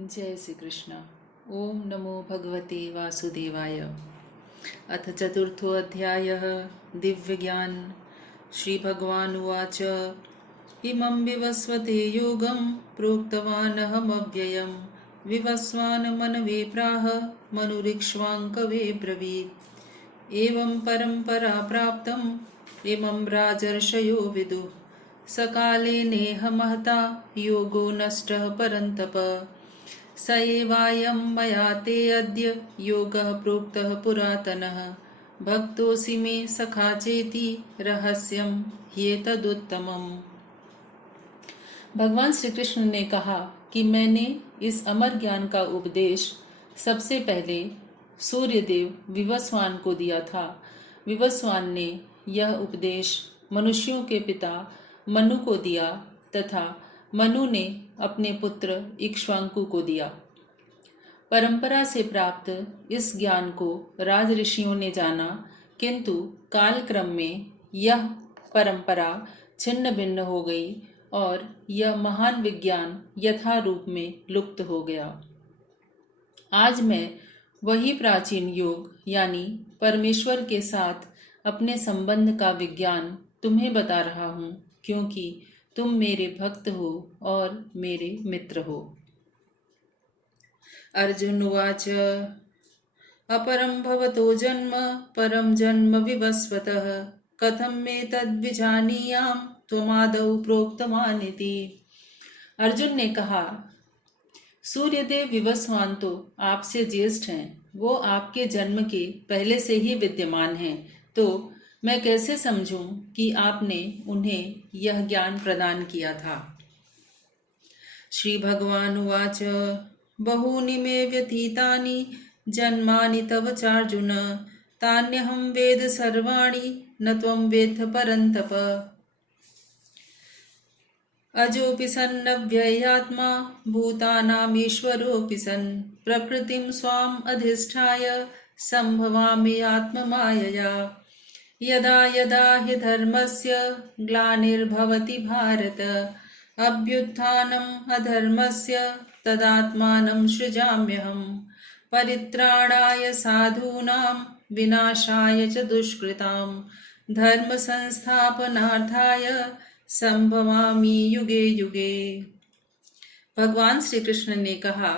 जय श्री कृष्ण। ओम नमो भगवते वासुदेवाय। अथ चतुर्थोऽध्यायः दिव्यज्ञान। श्रीभगवानुवाच इमं विवस्वते योगं प्रोक्तवानहमव्ययं विवस्वान् मनवे प्राह मनुरिक्ष्वाङ्कवे ब्रवीत्। एवं परम्परा प्राप्तम् इमं राजर्षयो विदुः सकाले नेह महता योगो नष्टः परन्तप स एवायं मया ते अद्य योगः प्रोक्तः पुरातनः भक्तोऽसि मे सखा चेति रहस्यं ह्येतदुत्तमम्। भगवान श्री कृष्ण ने कहा कि मैंने इस अमर ज्ञान का उपदेश सबसे पहले सूर्यदेव विवस्वान को दिया था। विवस्वान ने यह उपदेश मनुष्यों के पिता मनु को दिया तथा मनु ने अपने पुत्र इक्ष्वाकु को दिया। परंपरा से प्राप्त इस ज्ञान को राज ऋषियों ने जाना, किंतु कालक्रम में यह परंपरा छिन्न भिन्न हो गई और यह महान विज्ञान यथा रूप में लुप्त हो गया। आज मैं वही प्राचीन योग यानी परमेश्वर के साथ अपने संबंध का विज्ञान तुम्हें बता रहा हूँ, क्योंकि तुम मेरे भक्त हो और मेरे मित्र हो। अर्जुन उवाच अपरं भवतो जन्म परं जन्म विवस्वतः कथं मे तद्विजानीयां त्वमादौ प्रोक्तवानिति। अर्जुन ने कहा, सूर्यदेव विवस्वान तो आपसे ज्येष्ठ हैं, वो आपके जन्म के पहले से ही विद्यमान हैं, तो मैं कैसे समझूं कि आपने उन्हें यह ज्ञान प्रदान किया था। श्री भगवान उवाच बहूनि मे व्यतीतानि जन्मानि तव चार्जुन तान्यहं वेद सर्वाणि न त्वं वेत्थ परन्तप अजोऽपि सन्नव्ययात्मा भूतानामीश्वरोऽपि सन् प्रकृतिं स्वाम् अधिष्ठाय सम्भवामि आत्ममायया यदा यदा हि धर्मस्य ग्लानिर्भवति भारत अभ्युत्थानम् अधर्मस्य तदात्मानं सृजाम्यहम् परित्राणाय साधूनां विनाशाय च दुष्कृतां धर्म संस्थापनार्थाय संभवामि युगे युगे। भगवान श्री कृष्ण ने कहा,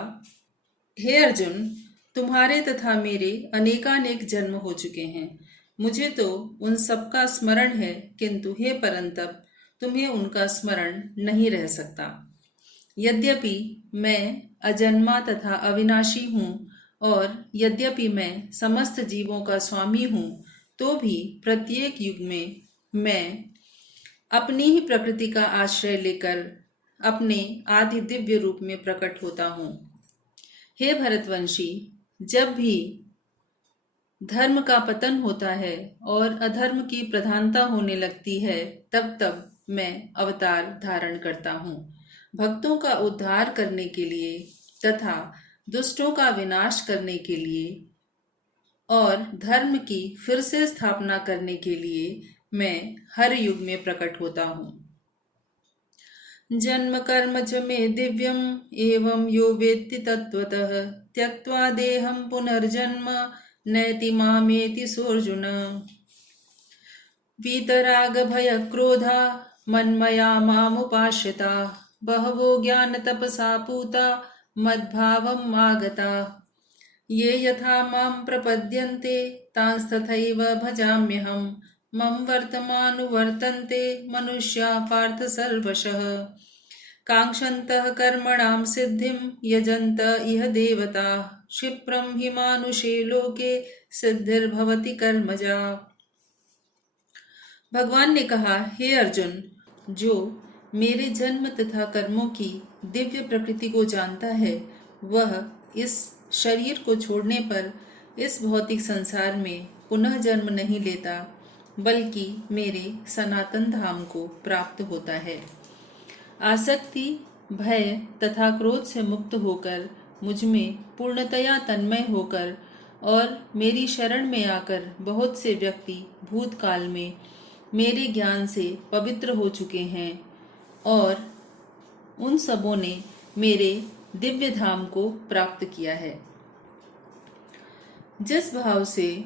हे अर्जुन, तुम्हारे तथा मेरे अनेकानेक जन्म हो चुके हैं। मुझे तो उन सबका स्मरण है, किंतु हे परंतप, तुम्हें उनका स्मरण नहीं रह सकता। यद्यपि मैं अजन्मा तथा अविनाशी हूँ और यद्यपि मैं समस्त जीवों का स्वामी हूँ, तो भी प्रत्येक युग में मैं अपनी ही प्रकृति का आश्रय लेकर अपने आदि दिव्य रूप में प्रकट होता हूँ। हे भरतवंशी, जब भी धर्म का पतन होता है और अधर्म की प्रधानता होने लगती है, तब तब मैं अवतार धारण करता हूँ, भक्तों का उद्धार करने के लिए तथा दुष्टों का विनाश करने के लिए और धर्म की फिर से स्थापना करने के लिए मैं हर युग में प्रकट होता हूँ। जन्म कर्म च मे दिव्यम एवं यो वेत्ति तत्वतः त्यक्त्वा देहं पुनर्जन्म नैति मामेति सोऽर्जुन। वीतराग भय क्रोधा मन्मया मामुपाश्रिता बहवो ज्ञान तपसा पूता मद्भावम् आगता ये यथा मां प्रपद्यन्ते तांस्तथैव भजाम्यहम् मम वर्तमानुवर्तन्ते मनुष्या पार्थ सर्वशः कांक्षन्तः कर्मणां सिद्धिं यजन्त इह देवताः क्षिप्रं हि मानुषे लोके सिद्धिर्भवति कर्मजा। भगवान ने कहा, हे अर्जुन, जो मेरे जन्म तथा कर्मों की दिव्य प्रकृति को जानता है, वह इस शरीर को छोड़ने पर इस भौतिक संसार में पुनः जन्म नहीं लेता, बल्कि मेरे सनातन धाम को प्राप्त होता है। आसक्ति, भय तथा क्रोध से मुक्त होकर मुझ में पूर्णतया तन्मय होकर और मेरी शरण में आकर बहुत से व्यक्ति भूतकाल में मेरे ज्ञान से पवित्र हो चुके हैं और उन सबों ने मेरे दिव्य धाम को प्राप्त किया है। जिस भाव से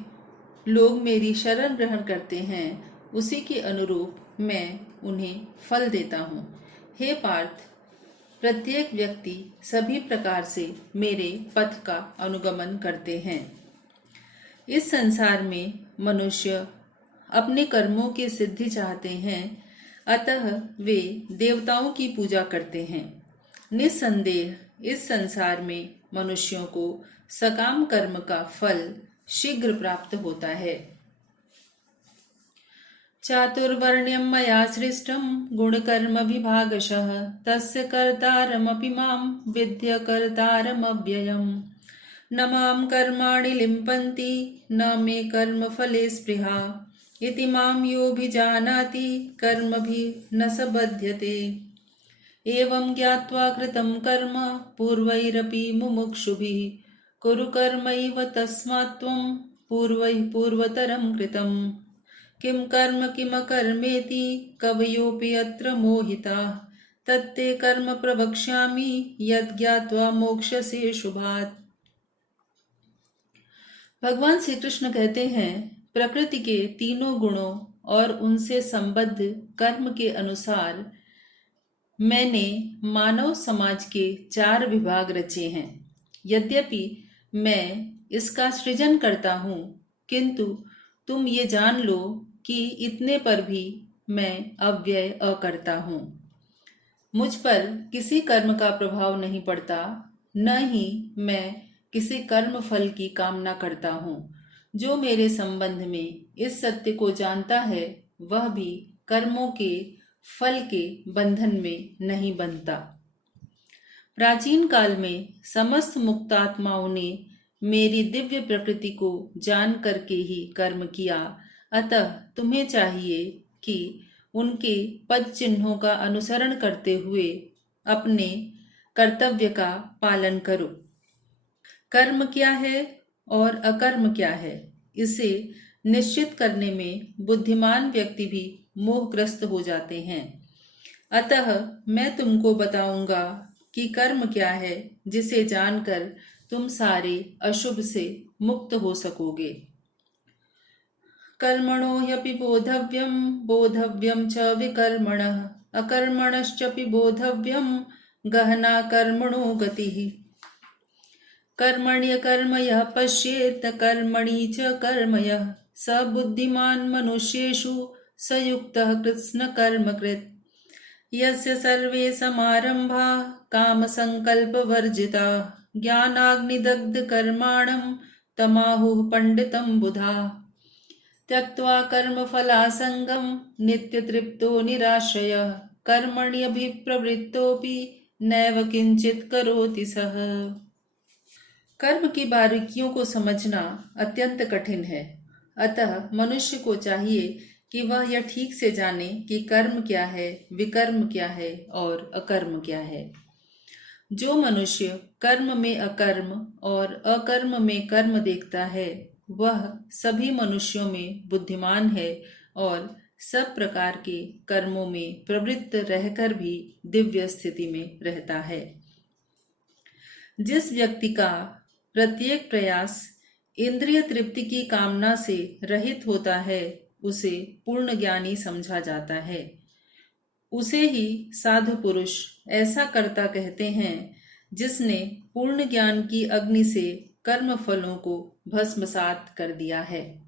लोग मेरी शरण ग्रहण करते हैं उसी के अनुरूप मैं उन्हें फल देता हूँ। हे पार्थ, प्रत्येक व्यक्ति सभी प्रकार से मेरे पथ का अनुगमन करते हैं। इस संसार में मनुष्य अपने कर्मों की सिद्धि चाहते हैं, अतः वे देवताओं की पूजा करते हैं। निस्संदेह इस संसार में मनुष्यों को सकाम कर्म का फल शीघ्र प्राप्त होता है। चातुर्वर्ण्यं मया सृष्टं गुणकर्म विभागशः तस्य कर्तारमपि मां विद्य कर्तारमव्ययम्। न मां कर्माणि लिम्पन्ति न मे कर्मफले स्पृहा इति मां योऽभिजानाति कर्मभिः न स बध्यते। एवं ज्ञात्वा कृतं कर्म पूर्वैरपि मुमुक्षुभिः कुरु कर्मैव तस्मात् त्वं पूर्वैः पूर्वतरं कृतं। किं कर्म किमकर्मेति कवयोऽपि अत्र मोहिताः तत्ते कर्म प्रवक्ष्यामि यद्ज्ञात्वा मोक्ष्यसे शुभात्। भगवान श्री कृष्ण कहते हैं, प्रकृति के तीनों गुणों और उनसे संबद्ध कर्म के अनुसार मैंने मानव समाज के 4 विभाग रचे हैं। यद्यपि मैं इसका सृजन करता हूँ, किंतु तुम ये जान लो कि इतने पर भी मैं अव्यय अकर्ता हूँ। मुझ पर किसी कर्म का प्रभाव नहीं पड़ता, न ही मैं किसी कर्म फल की कामना करता हूँ। जो मेरे संबंध में इस सत्य को जानता है वह भी कर्मों के फल के बंधन में नहीं बनता। प्राचीन काल में समस्त मुक्तात्माओं ने मेरी दिव्य प्रकृति को जान करके ही कर्म किया, अतः तुम्हें चाहिए कि उनके पद चिन्हों का अनुसरण करते हुए अपने कर्तव्य का पालन करो। कर्म क्या है और अकर्म क्या है, इसे निश्चित करने में बुद्धिमान व्यक्ति भी मोहग्रस्त हो जाते हैं। अतः मैं तुमको बताऊंगा कि कर्म क्या है, जिसे जानकर तुम सारे अशुभ से मुक्त हो सकोगे। कर्मणो ह्यपि बोधव्यं बोधव्यं च विकर्मणः अकर्मणश्चपि बोधव्यं गहना कर्मणो गतिः। कर्मण्यकर्म यः पश्येत् कर्मणि च कर्म यः स बुद्धिमान् मनुष्येषु स युक्तः कृत्स्नकर्मकृत्। यस्य सर्वे समारम्भाः कामसङ्कल्पवर्जिताः ज्ञानाग्निदग्धकर्माणं तमाहुः पण्डितं बुधाः। त्यक्त्वा कर्मफलासङ्गं नित्यतृप्तो निराश्रयः कर्मण्यभिप्रवृत्तोऽपि नैव किंचित् करोति सः। कर्म की बारीकियों को समझना अत्यंत कठिन है, अतः मनुष्य को चाहिए कि वह यह ठीक से जाने कि कर्म क्या है, विकर्म क्या है और अकर्म क्या है। जो मनुष्य कर्म में अकर्म और अकर्म में कर्म देखता है वह सभी मनुष्यों में बुद्धिमान है और सब प्रकार के कर्मों में प्रवृत्त रहकर भी दिव्य स्थिति में रहता है। जिस व्यक्ति का प्रत्येक प्रयास इंद्रिय तृप्ति की कामना से रहित होता है उसे पूर्ण ज्ञानी समझा जाता है। उसे ही साधु पुरुष ऐसा कर्ता कहते हैं जिसने पूर्ण ज्ञान की अग्नि से कर्म फलों को भस्मसात कर दिया है।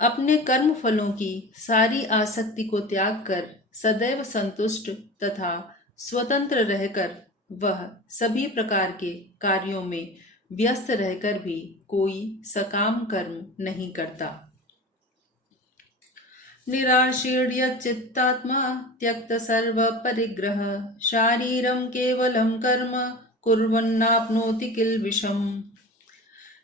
अपने कर्म फलों की सारी आसक्ति को त्याग कर सदैव संतुष्ट तथा स्वतंत्र रहकर वह सभी प्रकार के कार्यों में व्यस्त रहकर भी कोई सकाम कर्म नहीं करता। निराशीर्यच्चित्तात्मा त्यक्त सर्व परिग्रह शारीरं केवलं कर्म कुर्वन्नाप्नोति किल्बिषम्।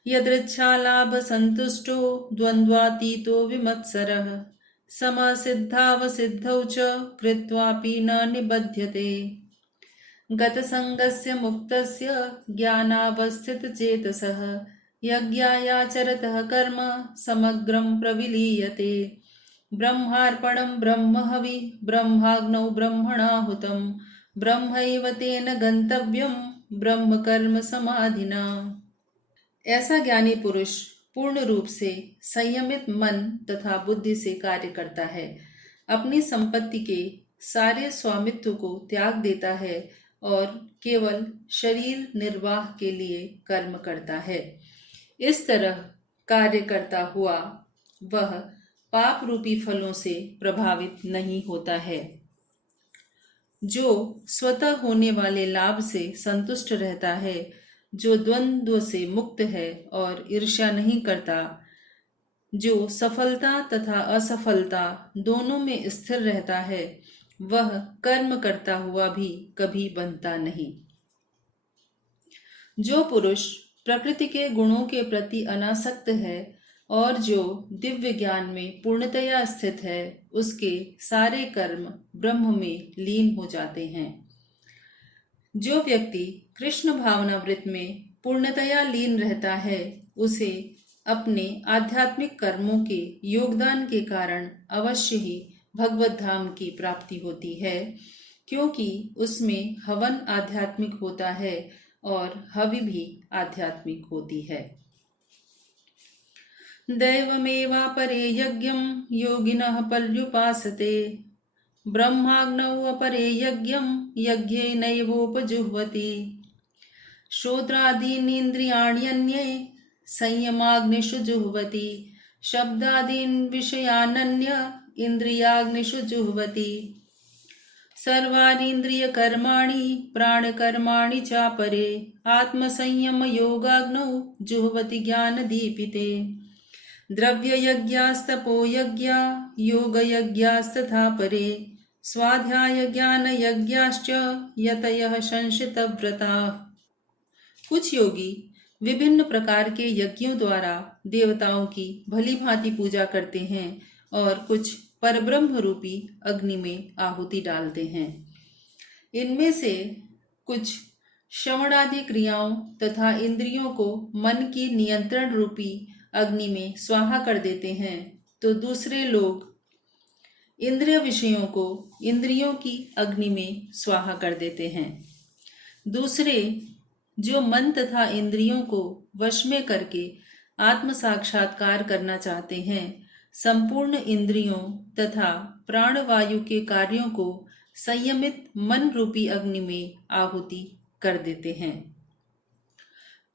यदृच्छालाभ संतुष्टो द्वन्द्वातीतो विमत्सरः समसिद्धावसिद्धौ च कृत्वापि न निबध्यते। गतसंगस्य मुक्तस्य ज्ञानावस्थितचेतसः यज्ञायाचरतः कर्म समग्रं प्रविलीयते। ब्रह्मार्पणं ब्रह्महवि ब्रह्माग्नौ ब्रह्मणाहुतं ब्रह्मैव तेन गन्तव्यं ब्रह्म कर्म समाधिना। ऐसा ज्ञानी पुरुष पूर्ण रूप से संयमित मन तथा बुद्धि से कार्य करता है, अपनी संपत्ति के सारे स्वामित्व को त्याग देता है और केवल शरीर निर्वाह के लिए कर्म करता है। इस तरह कार्य करता हुआ वह पाप रूपी फलों से प्रभावित नहीं होता है। जो स्वतः होने वाले लाभ से संतुष्ट रहता है, जो द्वंद्व से मुक्त है और ईर्ष्या नहीं करता, जो सफलता तथा असफलता दोनों में स्थिर रहता है, वह कर्म करता हुआ भी कभी बंधता नहीं। जो पुरुष प्रकृति के गुणों के प्रति अनासक्त है और जो दिव्य ज्ञान में पूर्णतया स्थित है, उसके सारे कर्म ब्रह्म में लीन हो जाते हैं। जो व्यक्ति कृष्ण भावनावृत्त में पूर्णतया लीन रहता है, उसे अपने आध्यात्मिक कर्मों के योगदान के कारण अवश्य ही भगवत धाम की प्राप्ति होती है, क्योंकि उसमें हवन आध्यात्मिक होता है और हवि भी आध्यात्मिक होती है। दैवमेवापरे यज्ञं योगिनः पर्युपासते, ब्रह्माग्नौ अपरे यज्ञं यज्ञेनैवोपजुह्वति। श्रोत्रादीनीन्द्रियाण्यन्ये संयमाग्निषु जुह्वति, शब्दादीन् विषयानन्य इन्द्रियाग्निषु जुह्वति। सर्वाणीन्द्रियकर्माणि प्राणकर्माणि चापरे, आत्मसंयमयोगाग्नौ जुह्वति ज्ञानदीपिते। द्रव्ययज्ञास्तपो यज्ञा योगयज्ञास्तथा परे, स्वाध्यायज्ञानयज्ञाश्च यतयः संशितव्रताः। कुछ योगी विभिन्न प्रकार के यज्ञों द्वारा देवताओं की भली भांति पूजा करते हैं और कुछ परब्रह्म रूपी अग्नि में आहुति डालते हैं। इनमें से कुछ श्रवणादि क्रियाओं तथा इंद्रियों को मन की नियंत्रण रूपी अग्नि में स्वाहा कर देते हैं, तो दूसरे लोग इंद्रिय विषयों को इंद्रियों की अग्नि में स्वाहा कर देते हैं। दूसरे जो मन तथा इंद्रियों को वश में करके आत्म साक्षात्कार करना चाहते हैं, संपूर्ण इंद्रियों तथा प्राणवायु के कार्यों को संयमित मन रूपी अग्नि में आहुति कर देते हैं।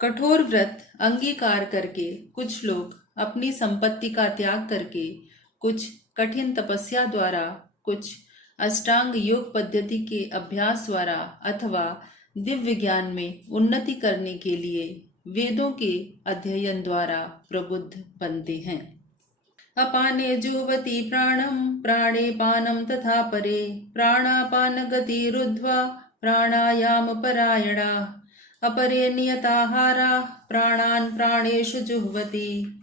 कठोर व्रत अंगीकार करके कुछ लोग अपनी संपत्ति का त्याग करके, कुछ कठिन तपस्या द्वारा, कुछ अष्टांग योग पद्धति के अभ्यास द्वारा अथवा दिव्य ज्ञान में उन्नति करने के लिए वेदों के अध्ययन द्वारा प्रबुद्ध बनते हैं। अपाने जुह्वति प्राणं प्राणे पानं तथा परे, प्राणापान गतिरुद्ध्वा प्राणायाम परायणा, अपरे नियताहारा प्राणान् प्राणेषु जुह्वति।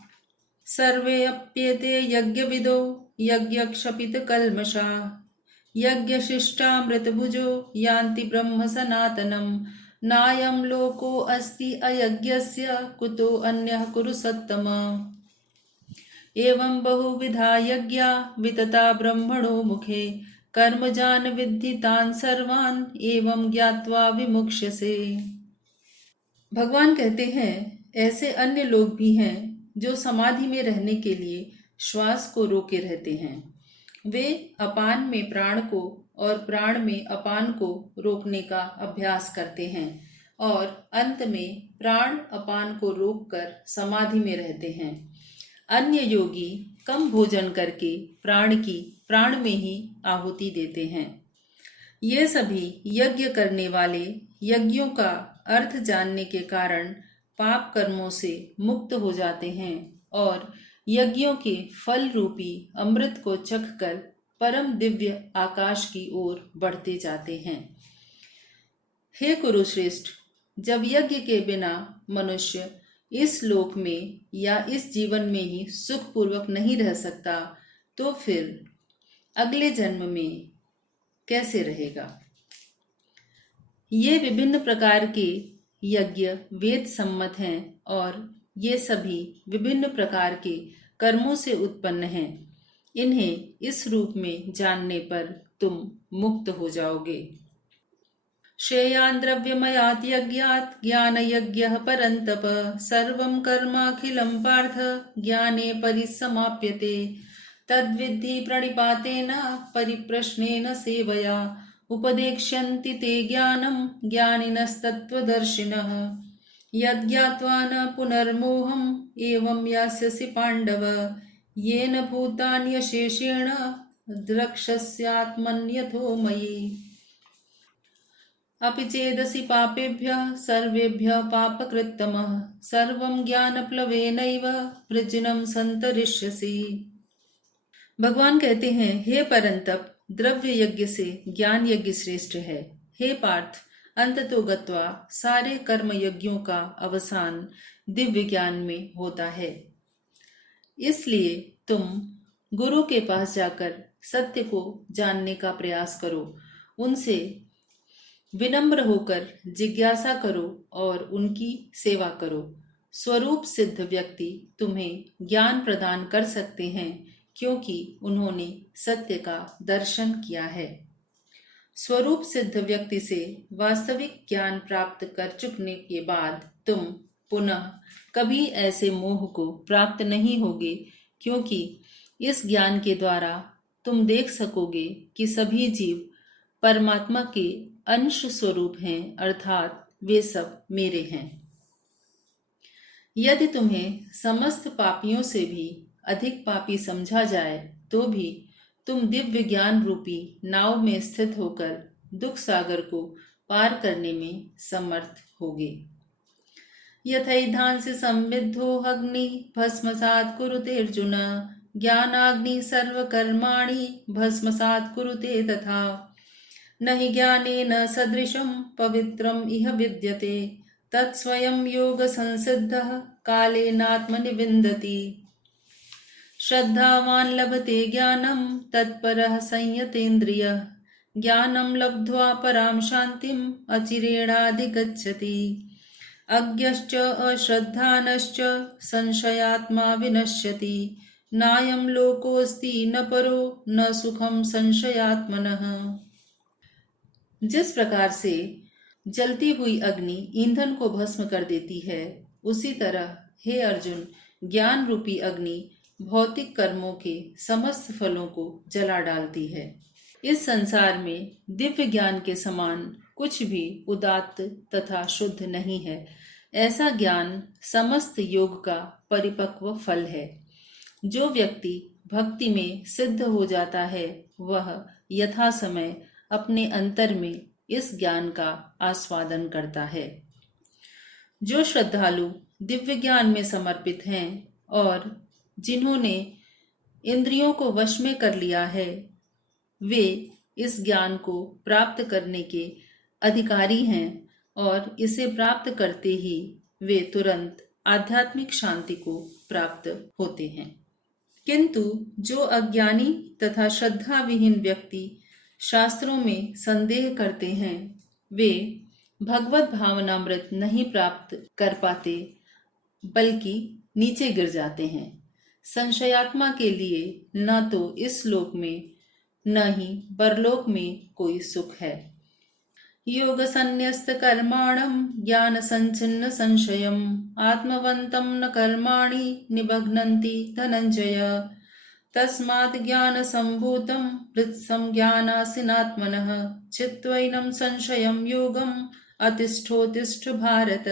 सर्वे अप्येते यज्ञविदो यज्ञक्षपितकल्मषा, यज्ञशिष्टामृतभुजो यान्ति ब्रह्म सनातनं, नायं लोको अस्ति अयज्ञस्य कुतो अन्यः कुरु सत्तम। एवं बहुविधा यज्ञा वितता ब्रह्मणो मुखे, कर्मजान विद्धि तान् सर्वान् एवं ज्ञात्वा विमुक्ष्यसे। भगवान कहते हैं, ऐसे अन्य लोग भी हैं जो समाधि में रहने के लिए श्वास को रोके रहते हैं। वे अपान में प्राण को और प्राण में अपान को रोकने का अभ्यास करते हैं और अंत में प्राण अपान को रोककर समाधि में रहते हैं। अन्य योगी कम भोजन करके प्राण की प्राण में ही आहुति देते हैं। ये सभी यज्ञ करने वाले यज्ञों का अर्थ जानने के कारण पाप कर्मों से मुक्त हो जाते हैं और यज्ञों के फल रूपी अमृत को चखकर परम दिव्य आकाश की ओर बढ़ते जाते हैं। हे कुरुश्रेष्ठ, जब यज्ञ के बिना मनुष्य इस लोक में या इस जीवन में ही सुखपूर्वक नहीं रह सकता, तो फिर अगले जन्म में कैसे रहेगा? ये विभिन्न प्रकार के यज्ञ वेद सम्मत हैं और ये सभी विभिन्न प्रकार के कर्मों से उत्पन्न हैं। इन्हें इस रूप में जानने पर तुम मुक्त हो जाओगे। श्रेयान् द्रव्यमयात् यज्ञात् ज्ञानयज्ञः परन्तप सर्वं कर्माखिलं पार्थ ज्ञाने परिसमाप्यते तद्विद्धि प्रणिपातेन परिप्रश्नेन सेवया उपदेक्ष्यन्ति ते ज्ञानं ज्ञानिनस्तत्त्वदर्शिनः यज्ञात्वा न पुनर्मोहम् एवं यास्यसि पाण्डव येन भूतान्यशेषेण द्रक्ष्यस्यात्मन्यथो मयि अपि चेदसि पापेभ्यः सर्वेभ्यः पापकृत्तमः सर्वं ज्ञानप्लवेनैव वृजिनं सन्तरिष्यसि। भगवान कहते हैं, हे परंतप, द्रव्य यज्ञ से ज्ञान यज्ञ श्रेष्ठ है। हे पार्थ, अंततो गत्वा सारे कर्म यज्ञों का अवसान दिव्य ज्ञान में होता है। इसलिए तुम गुरु के पास जाकर सत्य को जानने का प्रयास करो, उनसे विनम्र होकर जिज्ञासा करो और उनकी सेवा करो। स्वरूप सिद्ध व्यक्ति तुम्हें ज्ञान प्रदान कर सकते हैं क्योंकि उन्होंने सत्य का दर्शन किया है। स्वरूप सिद्ध व्यक्ति से वास्तविक ज्ञान प्राप्त कर चुकने के बाद तुम पुनः कभी ऐसे मोह को प्राप्त नहीं होगे, क्योंकि इस ज्ञान के द्वारा तुम देख सकोगे कि सभी जीव परमात्मा के अंश स्वरूप हैं, अर्थात वे सब मेरे हैं। यदि तुम्हें समस्त पापियों से भी अधिक पापी समझा जाए तो भी तुम दिव्य ज्ञान रूपी नाव में स्थित होकर दुख सागर को पार करने में समर्थ होगे। यथैधांसि संविद्धो अग्नि भस्मसात् कुरुते अर्जुन ज्ञानाग्नि सर्वकर्माणि भस्मसात् कुरुते तथा न हि ज्ञानेन सदृशं पवित्रम् इह विद्यते तत्स्वयं योग संसिद्धः कालेनात्मनि विन्दति श्रद्धावान् लभते ज्ञानं तत्परः संयतेन्द्रियः ज्ञानं लब्ध्वा परां शान्तिम् अचिरेणाधिगच्छति अज्ञश्च अश्रद्धानश्च संशयात्मा विनश्यति नायं लोकोऽस्ति न परो न सुखं संशयात्मनः। जिस प्रकार से जलती हुई अग्नि ईंधन को भस्म कर देती है, उसी तरह हे अर्जुन, ज्ञान रूपी अग्नि भौतिक कर्मों के समस्त फलों को जला डालती है। इस संसार में दिव्य ज्ञान के समान कुछ भी उदात्त तथा शुद्ध नहीं है। ऐसा ज्ञान समस्त योग का परिपक्व फल है। जो व्यक्ति भक्ति में सिद्ध हो जाता है, वह यथा समय अपने अंतर में इस ज्ञान का आस्वादन करता है। जो श्रद्धालु दिव्य ज्ञान में समर्पित हैं और जिन्होंने इंद्रियों को वश में कर लिया है, वे इस ज्ञान को प्राप्त करने के अधिकारी हैं और इसे प्राप्त करते ही वे तुरंत आध्यात्मिक शांति को प्राप्त होते हैं। किंतु जो अज्ञानी तथा श्रद्धा विहीन व्यक्ति शास्त्रों में संदेह करते हैं, वे भगवत भावनामृत नहीं प्राप्त कर पाते, बल्कि नीचे गिर जाते हैं। संशयात्मा के लिए न तो इस लोक में न ही परलोक में कोई सुख है। योग संन्यस्त कर्माणं ज्ञान संचिन्न संशयम् आत्मवन्तं न कर्माणि निबध्नन्ति धनंजय तस्मात् ज्ञान संभूतं हृत्सं ज्ञानासिनात्मनः चित्वैनं संशयं योगम अतिष्ठोतिष्ठ भारत।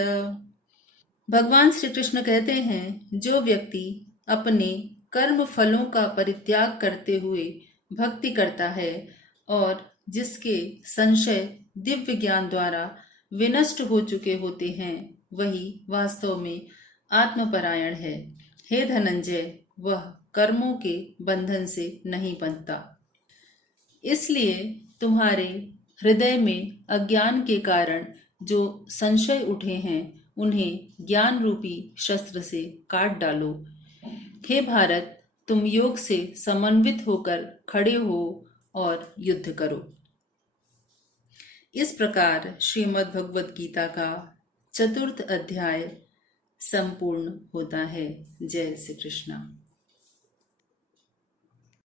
भगवान श्री कृष्ण कहते हैं, जो व्यक्ति अपने कर्म फलों का परित्याग करते हुए भक्ति करता है और जिसके संशय दिव्य ज्ञान द्वारा विनष्ट हो चुके होते हैं, वही वास्तव में आत्मपरायण है। हे धनंजय, वह कर्मों के बंधन से नहीं बंधता। इसलिए तुम्हारे हृदय में अज्ञान के कारण जो संशय उठे हैं, उन्हें ज्ञान रूपी शस्त्र से काट डालो। हे भारत, तुम योग से समन्वित होकर खड़े हो और युद्ध करो। इस प्रकार श्रीमद् भगवद गीता का 4th अध्याय संपूर्ण होता है। जय श्री कृष्ण।